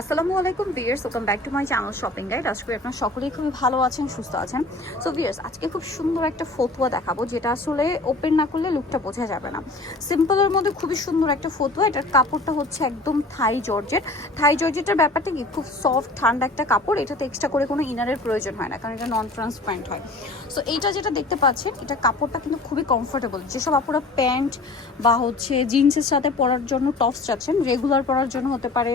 আসসালামু আলাইকুম viewers, welcome back to my channel shopping guide. আজকে আপনারা সকলেই খুবই ভালো আছেন, সুস্থ আছেন। সো ভিউয়ার্স, আজকে খুব সুন্দর একটা ফতুয়া দেখাবো, যেটা আসলে ওপেন না করলে লুকটা বোঝা যাবে না। সিম্পলের মধ্যে খুবই সুন্দর একটা ফতুয়া। এটার কাপড়টা হচ্ছে একদম থাই জর্জেট। থাই জর্জেটের ব্যাপারটা কি, খুব সফট ঠান্ডা একটা কাপড়। এটাতে এক্সট্রা করে কোনো ইনারের প্রয়োজন হয় না, কারণ এটা নন ট্রান্সপারেন্ট হয়। সো এইটা যেটা দেখতে পাচ্ছেন, এটা কাপড়টা কিন্তু খুবই কমফোর্টেবল। যেসব আপুরা প্যান্ট বা হচ্ছে জিন্সের সাথে পরার জন্য টপস চাচ্ছেন, রেগুলার পরার জন্য হতে পারে,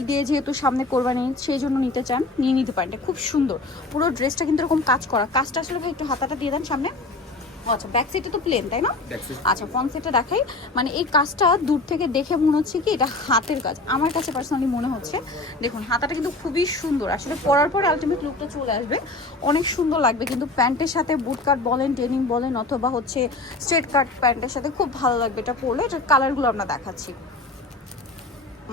ঈদে যেহেতু সামনে কোরবানি, সেই জন্য নিতে চান, নিয়ে নিতে পারেন। এটা খুব সুন্দর। পুরো ড্রেসটা কিন্তু এরকম কাজ করা। কাজটা আসলে ভাই একটু হাতাটা দিয়ে দেন সামনে। আচ্ছা, ব্যাক সাইডে তো প্লেন, তাই না? আচ্ছা, ফ্রন্ট সাইডটা দেখাই। মানে এই কাজটা দূর থেকে দেখে মনে হচ্ছে কি এটা হাতের কাজ, আমার কাছে পার্সোনালি মনে হচ্ছে। দেখুন, হাতাটা কিন্তু খুবই সুন্দর। আসলে পরার পরে আলটিমেট লুকটা চলে আসবে, অনেক সুন্দর লাগবে। কিন্তু প্যান্টের সাথে বুট কাট বলেন, ডেনিম বলেন, অথবা হচ্ছে স্ট্রেট কাট প্যান্টের সাথে খুব ভালো লাগবে এটা পরলে। এটার কালারগুলো আমরা দেখাচ্ছি।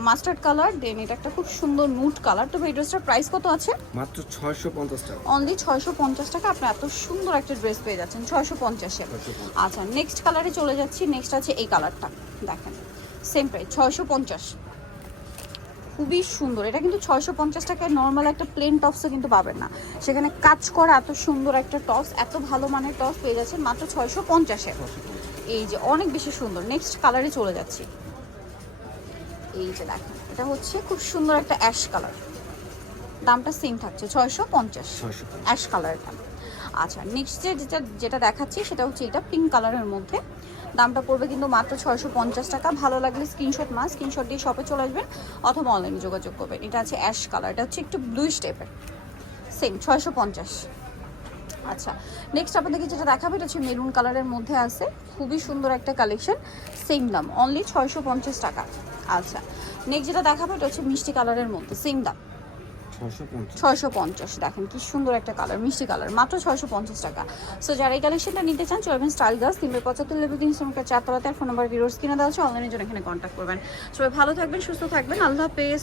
মাস্টার্ড কালার, দেন এটা একটা খুব সুন্দর নুট কালার। তবে এই ড্রেসটার প্রাইস কত আছে? মাত্র 650 টাকা। অনলি 650 টাকা আপনি এত সুন্দর একটা ড্রেস পেয়ে যাচ্ছেন 650-এ। আচ্ছা, নেক্সট কালারে চলে যাচ্ছি। নেক্সট আছে এই কালারটা, দেখেন সেম প্রাইস 650। খুবই সুন্দর। এটা কিন্তু 650 টাকায় নর্মাল একটা প্লেন টপসও কিন্তু পাবেন না, সেখানে কাজ করা এত সুন্দর একটা টপস, এত ভালো মানের টপস পেয়ে যাচ্ছেন মাত্র 650-এ। এই যে অনেক বেশি সুন্দর। নেক্সট কালারে চলে যাচ্ছি। এই যে দেখেন, এটা হচ্ছে খুব সুন্দর একটা অ্যাশ কালার। দামটা সেম থাকছে 650 অ্যাশ কালারটা। আচ্ছা, নেক্সট যেটা দেখাচ্ছি সেটা হচ্ছে এটা পিঙ্ক কালারের মধ্যে। দামটা পড়বে কিন্তু মাত্র 650 টাকা। ভালো লাগলে স্ক্রিনশট দিয়ে শপে চলে আসবেন অথবা অনলাইনে যোগাযোগ করবেন। এটা আছে অ্যাশ কালার, এটা হচ্ছে একটু ব্লুইশ টাইপের, সেম 650। আচ্ছা, নেক্সট আপনাদেরকে যেটা দেখাবো এটা হচ্ছে মেরুন কালারের মধ্যে আছে। খুবই সুন্দর একটা কালেকশন, সেম দাম অনলি 650 টাকা। আচ্ছা, নেক্সট যেটা দেখাবো এটা হচ্ছে মিষ্টি কালারের মধ্যে, সেম দাম 650। দেখেন কি সুন্দর একটা কালার, মিষ্টি কালার, মাত্র 650 টাকা। সো যারা এই কালেকশনটা নিতে চান চলবেন স্টাইল গার্লস 375 লেভেল 3 শ্রমিকের 4 তলাতে। ফোন নাম্বার ভিডিওস কিনে দেওয়া আছে, অনলাইনে জন্য এখানে কন্ট্যাক্ট করবেন। সবাই ভালো থাকবেন, সুস্থ থাকবেন, আল্লাহ হাফেজ।